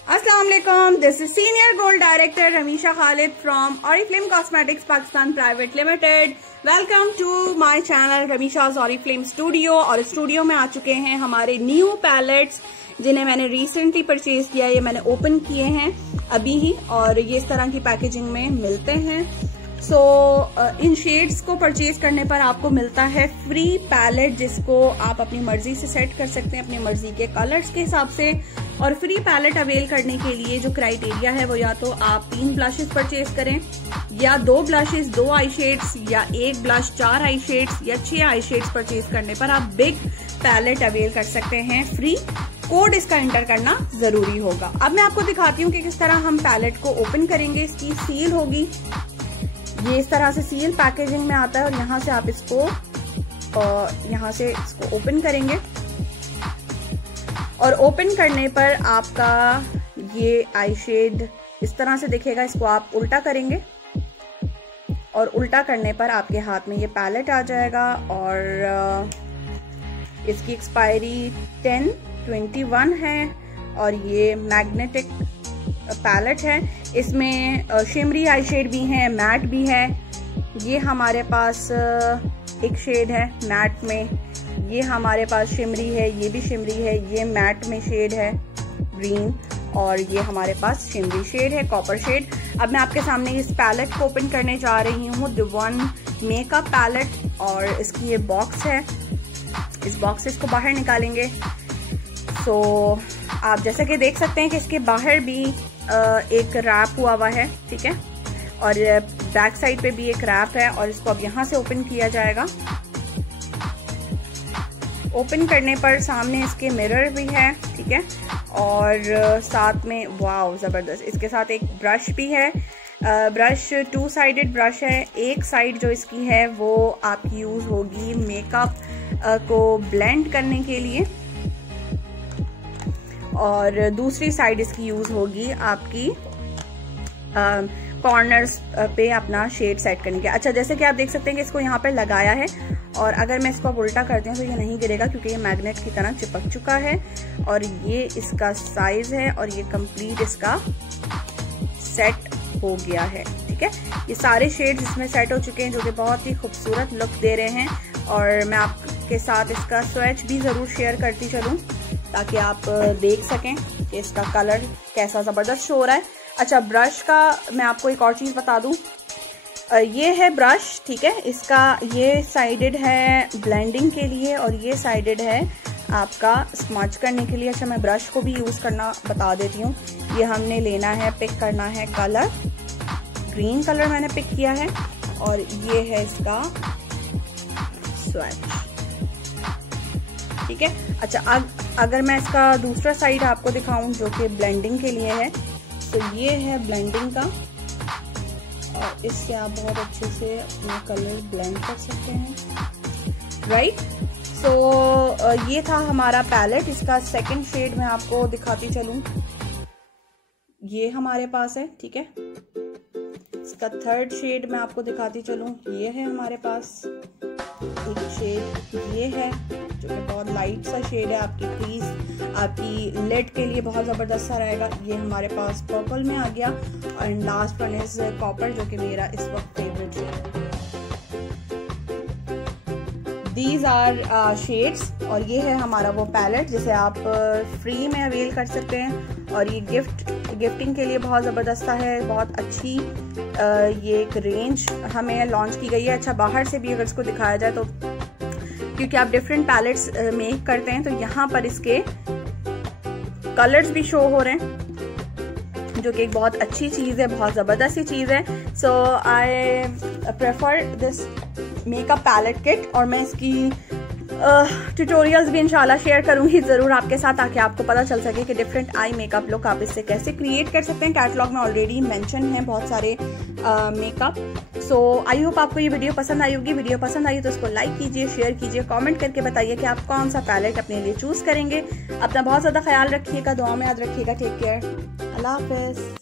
अस्सलाम वालेकुम, this is senior gold director Ramisha Khalid from Oriflame cosmetics Pakistan private limited. Welcome to my channel Ramisha's Oriflame studio. और studio में आ चुके हैं हमारे न्यू पैलेट्स जिन्हें मैंने रिसेंटली परचेज किया। ये मैंने ओपन किए हैं अभी ही और ये इस तरह की पैकेजिंग में मिलते हैं। इन शेड्स को परचेज करने पर आपको मिलता है फ्री पैलेट, जिसको आप अपनी मर्जी से सेट कर सकते हैं अपनी मर्जी के कलर्स के हिसाब से। और फ्री पैलेट अवेल करने के लिए जो क्राइटेरिया है वो या तो आप 3 ब्लशेस परचेज करें, या 2 ब्लशेस 2 आई शेड्स, या 1 ब्लश 4 आई शेड्स, या 6 आई शेड्स परचेज करने पर आप बिग पैलेट अवेल कर सकते हैं फ्री। कोड इसका एंटर करना जरूरी होगा। अब मैं आपको दिखाती हूँ कि किस तरह हम पैलेट को ओपन करेंगे। इसकी सील होगी, ये इस तरह से सील पैकेजिंग में आता है और यहाँ से आप इसको ओपन करेंगे। और ओपन करने पर आपका ये आई शेड इस तरह से दिखेगा। इसको आप उल्टा करेंगे और उल्टा करने पर आपके हाथ में ये पैलेट आ जाएगा। और इसकी एक्सपायरी 10/21 है और ये मैग्नेटिक पैलेट है। इसमें शिमरी आई शेड भी है, मैट भी है। ये हमारे पास एक शेड है मैट में, ये हमारे पास शिमरी है, ये भी शिमरी है, ये मैट में शेड है ग्रीन, और ये हमारे पास शिमरी शेड है कॉपर शेड। अब मैं आपके सामने इस पैलेट को ओपन करने जा रही हूँ, द वन मेकअप पैलेट। और इसकी ये बॉक्स है, इस बॉक्स से इसको बाहर निकालेंगे। आप जैसा कि देख सकते हैं कि इसके बाहर भी एक रैप हुआ है, ठीक है, और बैक साइड पे भी एक रैप है। और इसको अब यहाँ से ओपन किया जाएगा। ओपन करने पर सामने इसके मिरर भी है, ठीक है, और साथ में वाव जबरदस्त इसके साथ एक ब्रश भी है। ब्रश 2 साइडेड ब्रश है। एक साइड जो इसकी है वो आपकी यूज होगी मेकअप को ब्लेंड करने के लिए, और दूसरी साइड इसकी यूज होगी आपकी कॉर्नर्स पे अपना शेड सेट करने के। अच्छा, जैसे कि आप देख सकते हैं कि इसको यहाँ पर लगाया है, और अगर मैं इसको उल्टा करती हूँ तो ये नहीं गिरेगा क्योंकि ये मैग्नेट की तरह चिपक चुका है। और ये इसका साइज है और ये कंप्लीट इसका सेट हो गया है, ठीक है। ये सारे शेड्स इसमें सेट हो चुके हैं जो कि बहुत ही खूबसूरत लुक दे रहे हैं। और मैं आपके साथ इसका स्वैच भी जरूर शेयर करती चलूँ ताकि आप देख सकें कि इसका कलर कैसा जबरदस्त शो हो रहा है। अच्छा, ब्रश का मैं आपको एक और चीज बता दूं, ये है ब्रश, ठीक है। इसका ये साइडेड है ब्लेंडिंग के लिए और ये साइडेड है आपका स्मच करने के लिए। अच्छा, मैं ब्रश को भी यूज करना बता देती हूँ। ये हमने लेना है, पिक करना है कलर, ग्रीन कलर मैंने पिक किया है, और ये है इसका स्वैच, ठीक है। अच्छा, अगर मैं इसका दूसरा साइड आपको दिखाऊं जो कि ब्लेंडिंग के लिए है, तो ये है ब्लेंडिंग का, और इससे आप बहुत अच्छे से अपना कलर ब्लेंड कर सकते हैं, राइट। ये था हमारा पैलेट। इसका सेकंड शेड मैं आपको दिखाती चलूं, ये हमारे पास है, ठीक है। इसका थर्ड शेड मैं आपको दिखाती चलूं, ये है हमारे पास एक शेड, ये है जो कि बहुत लाइट सा शेड है। आपकी क्रीज, आपकी लिड के लिए बहुत जबरदस्त सा रहेगा। ये हमारे पास पर्पल में आ गया। और लास्ट वन इज कॉपर, जो कि मेरा इस वक्त फेवरेट शेड है। दीज आर शेड्स, और ये है हमारा वो पैलेट जिसे आप फ्री में अवेल कर सकते हैं। और ये गिफ्टिंग के लिए बहुत ज़बरदस्त है, बहुत अच्छी ये एक रेंज हमें लॉन्च की गई है। अच्छा, बाहर से भी अगर इसको दिखाया जाए तो, क्योंकि आप डिफरेंट पैलेट्स मेक करते हैं, तो यहाँ पर इसके कलर्स भी शो हो रहे हैं, जो कि एक बहुत अच्छी चीज़ है, बहुत ज़बरदस्त सी चीज़ है। So I prefer this makeup palette kit, और मैं इसकी ट्यूटोरियल्स भी इंशाल्लाह शेयर करूंगी ज़रूर आपके साथ, ताकि आपको पता चल सके कि डिफरेंट आई मेकअप लुक आप इससे कैसे क्रिएट कर सकते हैं। कैटलॉग में ऑलरेडी मेंशन है बहुत सारे मेकअप। सो आई होप आपको ये वीडियो पसंद आई होगी। वीडियो पसंद आई तो इसको लाइक कीजिए, शेयर कीजिए, कमेंट करके बताइए कि आप कौन सा पैलेट अपने लिए चूज करेंगे। अपना बहुत ज़्यादा ख्याल रखिएगा, दुआ में याद रखिएगा। टेक केयर, अल्लाह हाफिज़।